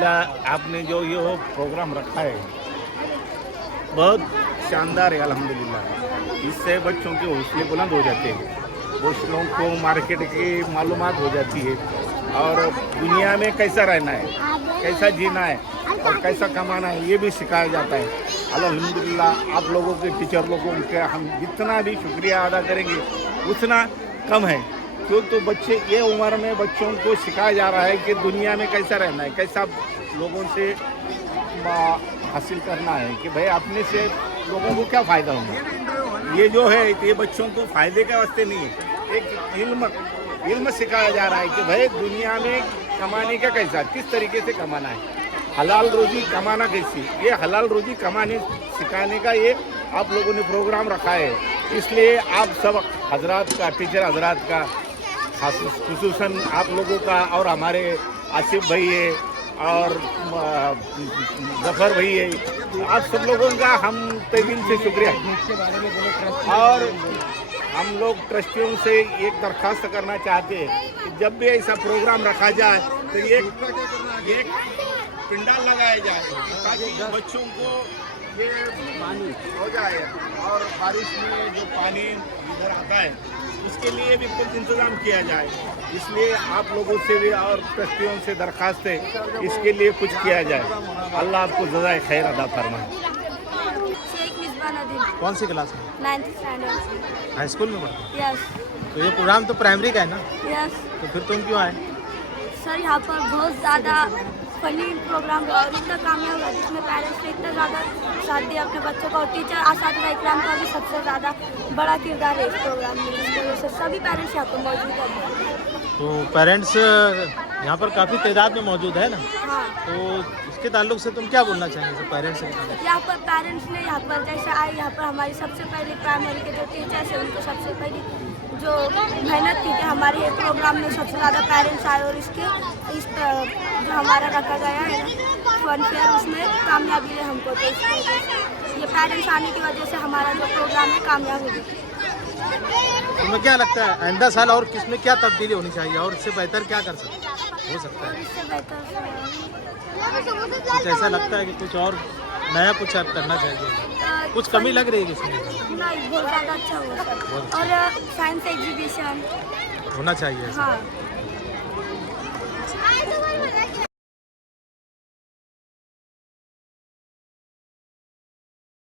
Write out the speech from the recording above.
अल्हम्दुलिल्लाह आपने जो ये वो प्रोग्राम रखा है बहुत शानदार है अल्हम्दुलिल्लाह। इससे बच्चों के हौसले बुलंद हो जाते हैं, बच्चों को मार्केट की मालूमात हो जाती है और दुनिया में कैसा रहना है, कैसा जीना है और कैसा कमाना है ये भी सिखाया जाता है। अल्हम्दुलिल्लाह आप लोगों के टीचर लोगों के हम जितना भी शुक्रिया अदा करेंगे उतना कम है, क्यों तो बच्चे ये उम्र में बच्चों को सिखाया जा रहा है कि दुनिया में कैसा रहना है, कैसा लोगों से हासिल करना है कि भाई अपने से लोगों को क्या फ़ायदा होगा। ये जो है ये बच्चों को फ़ायदे के वास्ते नहीं है, एक इल्म सिखाया जा रहा है कि भाई दुनिया में कमाने का कैसा, किस तरीके से कमाना है, हलाल रोज़ी कमाना कैसी, ये हलाल रोज़ी कमाने सिखाने का ये आप लोगों ने प्रोग्राम रखा है। इसलिए आप सब हजरात का, टीचर हजरात का, खुसूसन आप लोगों का और हमारे आसिफ भाई है और जफ़र भाई है, आप सब लोगों का हम तहे दिल से शुक्रिया। और हम लोग ट्रस्टियों से एक दरख्वास्त करना चाहते हैं कि जब भी ऐसा प्रोग्राम रखा जाए तो ये पिंडाल लगाया जाए ताकि बच्चों को ये पानी हो जाए और बारिश में जो पानी इधर आता है उसके लिए भी कुछ इंतज़ाम किया जाए। इसलिए आप लोगों से भी और ट्रस्टियों से दरख्वास्त है इसके लिए कुछ किया जाए। अल्लाह आपको जज़ाए खैर अदा फरमाए। कौन सी क्लास में? 9th standard. हाई स्कूल में पढ़ते? यस। तो ये प्रोग्राम तो प्राइमरी का है ना? यस तो फिर तुम क्यों आए? सर यहाँ पर बहुत ज़्यादा फनी प्रोग्राम हुआ और इतना कामयाब हुआ जिसमें पेरेंट्स ने इतना ज़्यादा साथ दिया अपने बच्चों का और टीचर असातिज़ा इकराम का भी सबसे ज़्यादा बड़ा किरदार है इस प्रोग्राम में, जिसकी वजह से सभी पेरेंट्स यहाँ पर मौजूद हैं। तो पेरेंट्स यहाँ पर काफ़ी तादाद में मौजूद है ना? हाँ। तो इसके ताल्लुक से तुम क्या बोलना चाहेंगे पेरेंट्स से? यहाँ पर पेरेंट्स ने यहाँ पर जैसे आए, यहाँ पर हमारी सबसे पहले प्राइमरी के जो टीचर्स हैं उनको सबसे पहले जो मेहनत की कि हमारे ये प्रोग्राम में सबसे ज़्यादा पेरेंट्स आए और इस जो हमारा रखा गया है फन फेयर उसमें कामयाबी है हमको, तो इस वजह से ये पेरेंट्स आने की वजह से हमारा जो प्रोग्राम है कामयाब हो गया। तुम्हें क्या लगता है आइंदा साल और किसमें क्या तब्दीली होनी चाहिए और इससे बेहतर क्या कर सकते हो सकता है? इससे बेहतर कुछ ऐसा लगता है कि कुछ और नया कुछ आप करना चाहिए, कुछ कमी लग रही है इसमें? नहीं, बहुत ज़्यादा अच्छा हुआ सर। और साइंस एग्जीबिशन होना चाहिए ऐसा। हाँ।